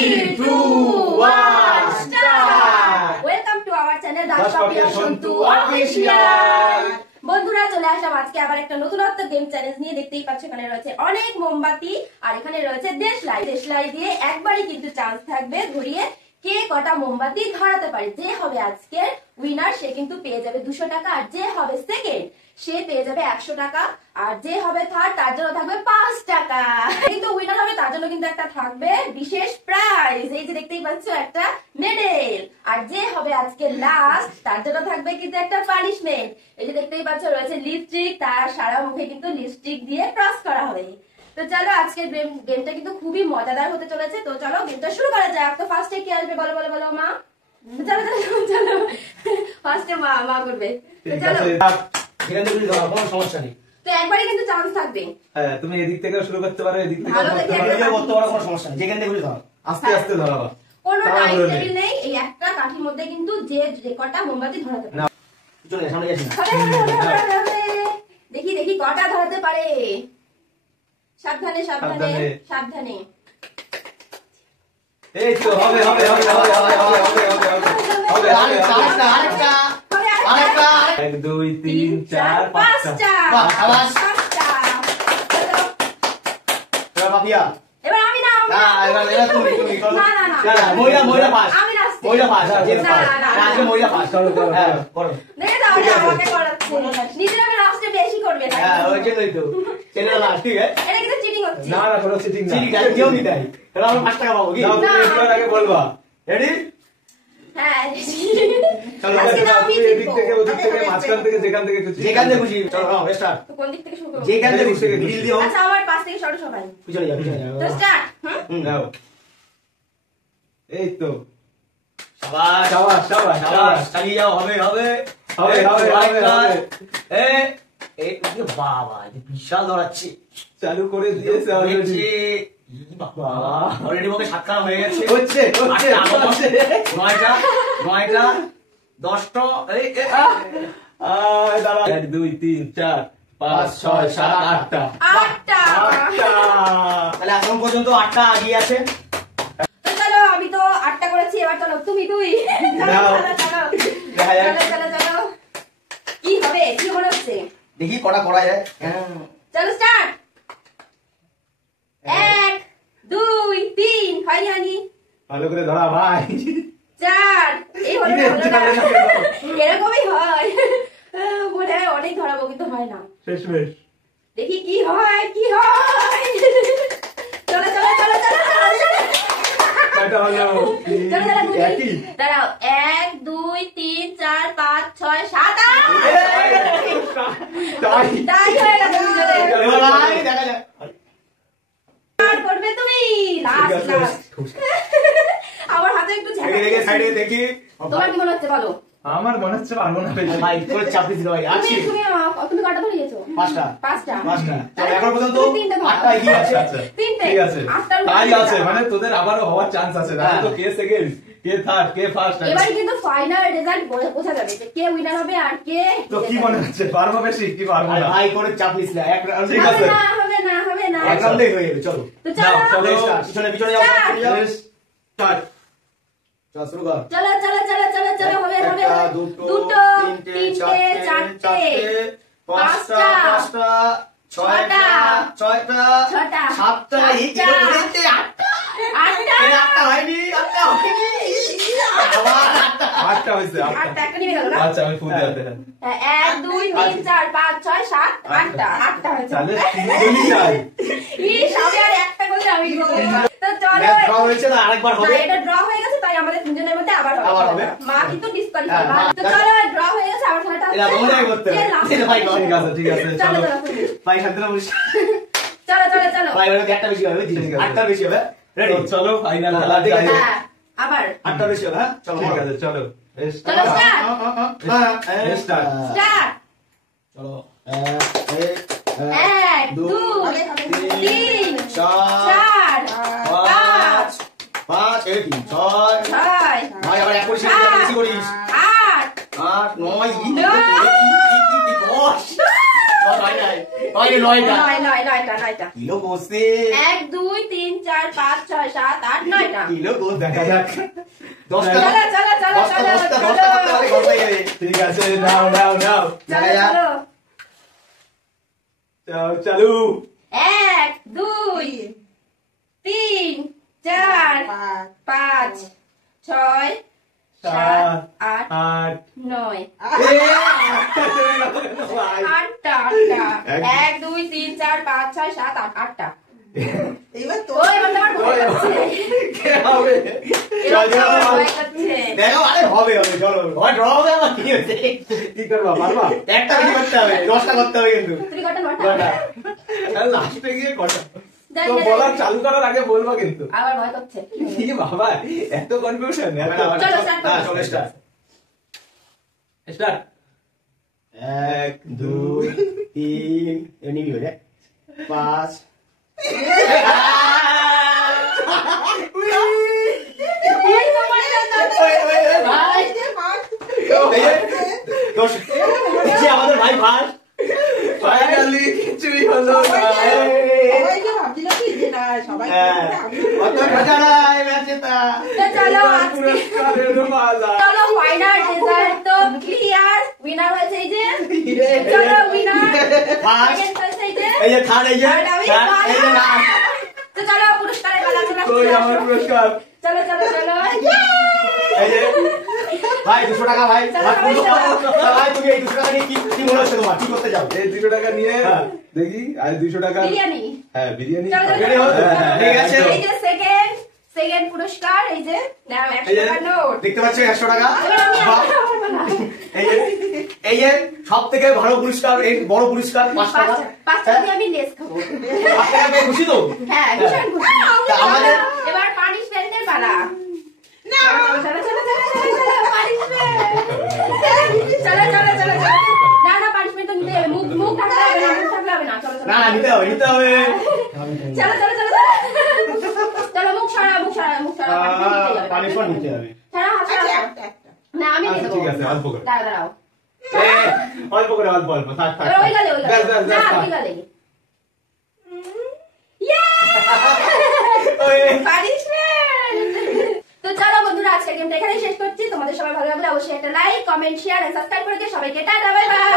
3, 2, 1, start! Welcome to our channel Rashpapiya Shantu Official. বন্ধুরা চলে আসলাম আজকে আবার একটা নতুনত্ব গেম চ্যালেঞ্জ নিয়ে। দেখতেই পাচ্ছ এখানে রয়েছে অনেক মোমবাতি আর এখানে রয়েছে দেশলাই দিয়ে একবারই কিন্তু চান্স থাকবে ঘুরিয়ে কে কটা মোমবাতি ধরাতে পারে। যে হবে আজকের উইনার সে কিন্তু পেয়ে যাবে 200 টাকা, আর যে হবে সেকেন্ড সে পেয়ে যাবে 100 টাকা, আর যে হবে থার্ড তার জন্য থাকবে 5 টাকা। কিন্তু উইনার হবে তার জন্য কিন্তু একটা থাকবে বিশেষ প্রাইজ, এই যে দেখতেই পাচ্ছ একটা মেডেল। আর যে হবে আজকে লাস্ট তার জন্য থাকবে কিন্তু একটা পানিশমেন্ট, এই যে দেখতেই পাচ্ছ রয়েছে লিপস্টিক, তার সারা মুখে কিন্তু লিপস্টিক দিয়ে ক্রস করা হবে। তো চলো আজকের গেমটা কিন্তু খুবই মজাদার হতে চলেছে। তো চলো গেমটা শুরু করা যাক। তো ফার্স্টে কি আসবে বলো বলো বলো মা? চলো চলো চলো ফার্স্টে মা করবে। তো চলো এখান থেকে কোনো সমস্যা নেই, তো একবারই কিন্তু চান্স থাকবে। হ্যাঁ তুমি এদিক থেকে শুরু করতে পারো, এদিক থেকে করতে পারো, কোনো সমস্যা নেই। যেখান থেকে ধরো আস্তে আস্তে ধরাবা, কোনো টাইম টেবিল নেই। এই একটা কাঠির মধ্যে কিন্তু যে কটা মোমবাতি ধরাতে পারে। চলে সামনে যাচ্ছি না, দেখি দেখি কটা ধরাতে পারে। সাবধানে সাবধানে সাবধানে। এই তো হবে হবে হবে হবে হবে হবে হবে আরেকটা আরেকটা আরেকটা 1 2 3 4 5টা। আওয়াজ পাপিয়া। এবার আমি না এবার তুমি করো। না না না মহিলা পাস, আমি লাস্টে। মহিলা পাস, জেন্টস পাস। আজকে মহিলা পাস করো করো। হ্যাঁ করো। দেখে দাও আমাকে করাচ্ছে। নিজের আমি লাস্টে বেশি করবে। হ্যাঁ ওই জন্যই তো চ্যানেল লাস্ট, ঠিক আছে? এটা কিন্তু চিটিং হচ্ছে। না না কোনো চিটিং না, চিনি কেউ নি তাই, তাহলে আমরা 5 টাকা পাবো কি? দাও তুমি একটু আগে বলবা। রেডি? হ্যাঁ চলো আজকে না আমি এদিক থেকে ওদিক থেকে মাঝখান থেকে যেখান থেকে খুশি যেখান থেকে খুশি। চলো স্টার্ট। তো কোন দিক থেকে শুরু করব? যেখান থেকে খুশি মিডিল দিও। আচ্ছা আমার পাশ থেকে সরো সবাই। পিছনে যাও পিছনে যাও। তো স্টার্ট। দাও। এই তো শাবাশ শাবাশ শাবাশ শাবাশ, শাবাশ। চালিয়ে যাও। হবে হবে হবে হবে হবে হবে। এই বাবা এই বিশাল দৌড়াচ্ছে। চালু করে দিয়েছে অলরেডি। বাবা অলরেডি মুখে সাতখানা হয়ে গেছে। হচ্ছে হচ্ছে হচ্ছে। 9টা 10টা। এই দাঁড়া 1 2 3 4 5 6 7 8টা। 8টা। তাহলে এখন পর্যন্ত 8টা আগিয়ে আছে। তো চলো আমি তো 8টা করেছি, এবার চলো তুমি 2। চলো দাও। চলো চলো দেখা যাক। চলো চলো চলো কি হবে কি মনে হচ্ছে? দেখি কটা করা যায়। চলো স্টার্ট। 1 2 3 হয়নি ভালো করে ধরা ভাই। 4 এই হলো না, হলো না। এরকমই হয়। মনে হয় অনেক ধরাবো কিন্তু হয় না। শেষ দেখি কি হয় কি হয়। চলো চলো চলো চলো কয়টা হলো? একই। দাঁড়াও 1 2 3 4 5 6 7 তাই তাই হয়ে গেছে দুজনে। এবার ভাই দেখা যাক। আর করবে তুমি লাস্ট লাস্ট। আমার হাতে একটু ঝাঁকা। দেখে সাইডে দেখি। তোমার কি মনে হচ্ছে বলো? আমার মনে হচ্ছে পারবো না বেশি। ভাই করে চাপ দিছিল ভাই। আছি তুমি তুমি কটা ধরিয়েছো? 5টা। 5টা। 5টা। চলো এখন পর্যন্ত তুমি 3টা ধরো। 8টা এগিয়ে আছে। আচ্ছা তিনটে। ঠিক আছে, 8টার তাই মধ্যে আছে তিনটা। মানে তোদের আবারও হওয়ার চান্স আছে। তাহলে তো কে সেকেন্ড কে থার্ড কে ফার্স্ট। এবারে কিন্তু ফাইনাল রেজাল্ট বোঝা যাবে যে কে উইনার হবে আর কে। তো কি মনে হচ্ছে পারবো বেশি কি পারবো আরে না? ভাই করে চাপ নিস না। এক রাউন্ড ঠিক আছে। হবে না হবে না। এক রাউন্ডেই হয়ে যাবে। চলো তো চলো চলো। পিছনে পিছনে যাও পিছনে যাও। স্টার্ট। চল শুরু কর। চলো চলো চলো চলো চলো হবে হবে। একটা, দুটো তিনটে, তিনটে চারটে 5টা 5টা 6টা 6টা 7টা এই কি করেছে 8টা 8টা হয়নি 8টা হয়নি আবার 8টা 8টা হইছে 8টা। আটটা একটা নিয়ে গেল না? আচ্ছা আমি ফুল দিতে। 1 2 3 4 5 6 7 8টা হয়েছে। তাহলে তিনজনই চাই। ইস আমি আর একটা করলে আমি বলবো। তো চলো ড্র হয়েছে না আরেকবার হবে। না এটা ড্র হয়ে গেছে তাই আমাদের তিনজনের মধ্যে আবার হবে। মা কিন্তু ডিসকোয়ালিফাই। হ্যাঁ, তো চলো ড্র হয়ে গেছে আবার খেলাটা এরা মজাই করতে হবে। ভাই ঠিক আছে ঠিক আছে চলো চলো। চলো ভাই শান্তনা বলিস। চলো চলো চলো। ভাই ওটা একটা বেশি হবে। ঠিক আছে। 8টা বেশি হবে। রেডি তো চলো ফাইনাল হ্যাঁ, খেলা ঠিক যাই। আছে। হ্যাঁ আবার 8টা বেশি হবে। হ্যাঁ চলো ঠিক আছে চলো। চলো স্টার্ট স্টার্ট। স্টার্ট। চলো 1 2 3 4 5 5 এই 6 6 ভাই আবার এক করিস বেশি করিস 8 8 9 10 নয়টা নয়টা কিলো বসে 1 2 3 4 5 6 7 8 9টা। কিলো গোল দেখা যাক। 10টা চলো চলো চলো চলো চলো ঠিক আছে, নাও নাও নাও। চলো দেখা যাক। চলো চালু। 1 2 3 4 5 6 7 8 8 9 এ, 8টা 1 2 3 4 5 6 7 8 8টা। এবার তো ওই এবার তোমার ভয় হচ্ছে। কে হবে? এবার চল, তোমার চল। ভয় হচ্ছে। দেখো আরে হবে হবে চলো হয় ড্র হবে আমার কি হচ্ছে কি করবা, পারবা? একটা বেশি করতে হবে 10টা করতে হবে কিন্তু তুমি কটা নটা? লাস্টে গিয়ে কটা? যাই, তো যাই, বলা যাই। চালু করার আগে বলবা কিন্তু। আবার ভয় করছে। কি বাবা, এত কনফিউশন। চলো, start করো। চলো স্টার্ট স্টার্ট। 1 2 3 এমনি কি হয়ে 5 ওই তোমার জন্য। ভাই, আমাদের ভাই ভাই ফাইনালি কিছুই হলো না। সবাইকে ভাবছিল কি যে না সবাই অত মজা নাই ম্যাচটা তো চলো আজকে পুরস্কারের মালা। চলো ফাইনাল রেজাল্ট তো ক্লিয়ার। উইনার হয়েছে এই যে, চলো উইনার। First. সেকেন্ড হয়েছে এই যে, এই যে থার্ড এই যে আর আমি third, এই যে final। last। তো চলো পুরস্কারের বেলা তোমরা কই আমার পুরস্কার? চলো চলো চলো। এই যে ভাই 200 টাকা ভাই ভাই, 200 টাকা। ভাই তুমি এই 200 টাকা নিয়ে কি মনে হচ্ছে তোমার কি করতে যাও এই 200 টাকা নিয়ে হ্যাঁ। দেখি, আর 200 টাকা। বিরিয়ানি। হ্যাঁ, বিরিয়ানি। চলো, চলো, Ready হও? চলো। ঠিক আছে। এই যে সেকেন্ড পুরস্কার এই যে নাও 100 এই যে টাকা নোট। দেখতে পাচ্ছ 100 টাকা এবার আমি বাহ। আমার বেলা। এই যে সব থেকে ভালো পুরস্কার এই বড় পুরস্কার 5 টাকা 5 টাকা দিয়ে আমি লেস খাবো। 5 টাকা পেয়ে খুশি তো হ্যাঁ ভীষণ খুশি। তা আমাদের এবার পানিশমেন্টের পালা। চলো চলো চলো চলো চলো পানিশমেন্ট। চলো চলো চলো চলো। না না পানিশমেন্ট তো নিতে হবে। মুখ ঢাকতে হবে না, মুখ ঢাকলে হবে না। চলো চলো। না নিতে হবে চলো চলো চলো চলো। চলো মুখ সরা মুখ সরা মুখ সরা পানিশমেন্ট নিতে হবে ছাড়া হাত আচ্ছা সরা। একটা একটা না আমি দিয়ে আচ্ছা, দেবো। ঠিক আছে, অল্প করে। দাঁড়াও দাঁড়াও। অল্প করে অল্প অল্প থাক থাক এবার ওই গালে ওই ব্যাস, গালে। ব্যাস, না ব্যাস, ওই গালে। ওই পানিশমেন্ট। তো চলো বন্ধুরা আজকের গেমটা এখানেই শেষ করছি। তোমাদের সবাই ভালো লাগলে অবশ্যই একটা like comment share and subscribe করে দিও। সবাইকে টাটা বাই বাই।